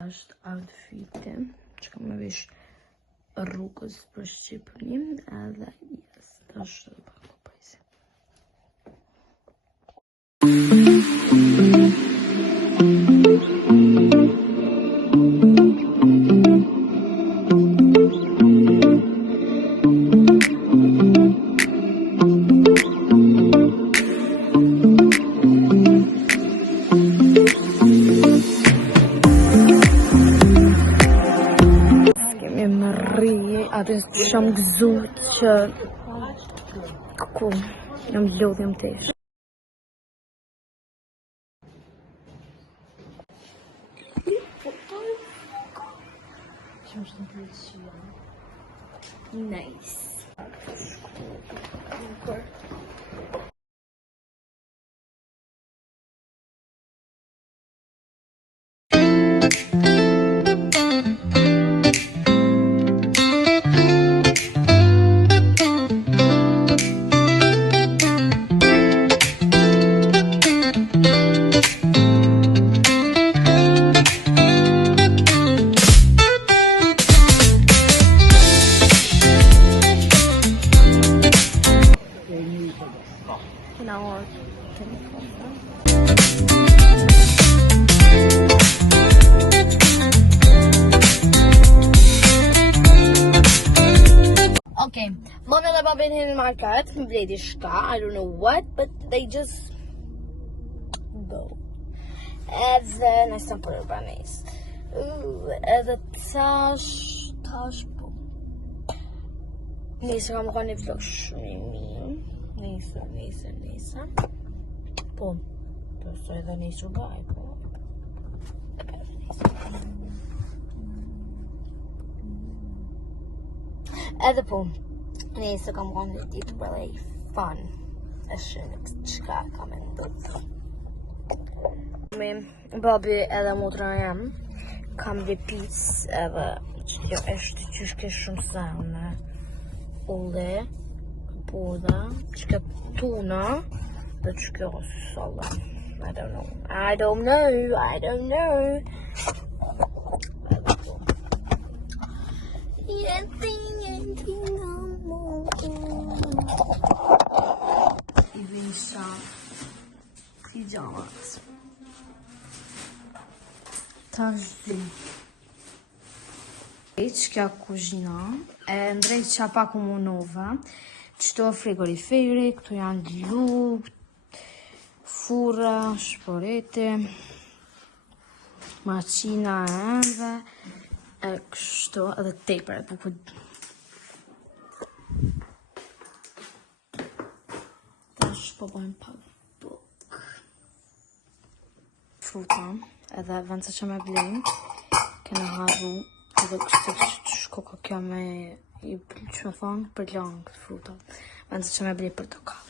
Është outfiti që kam me vish rrugës për Shqipërin edhe të është dhe pak përpëjsi. Atë që jam gëzuar që ku jam lodhjem tesh. Nice. Okay, mom and Baba in the market, bledi shka, I don't know what, but they just go. Edhe nëse për urbanis. Edhe tash po. Nisa kam ka një vlog shumë i mirë. Nisa. Po. Përso edhe nisur gaj, po. Edhe po. Nisa kam ka një tip really fun. E shumë qka kam e ndot. Babi edhe motra jam kam dhe pizë edhe që është qyshke shumë sane ulle, poda, qyshke tuna dhe qyshke sallam. I don't know. I visha pijamas. Tash Qka kuzhina, e ndrejt qa pak u monova, qëto frigoriferi, këtu janë luk, fura, shporete, maqina e ende, e kështu edhe tepër, bukur. Tash po bojmë pak buk. Fruta, edhe vend se që me blejmë, kena harru. Edhe kështë shko ka kjo me i që me thonë për langë fruta. Vend se që me blej portokall.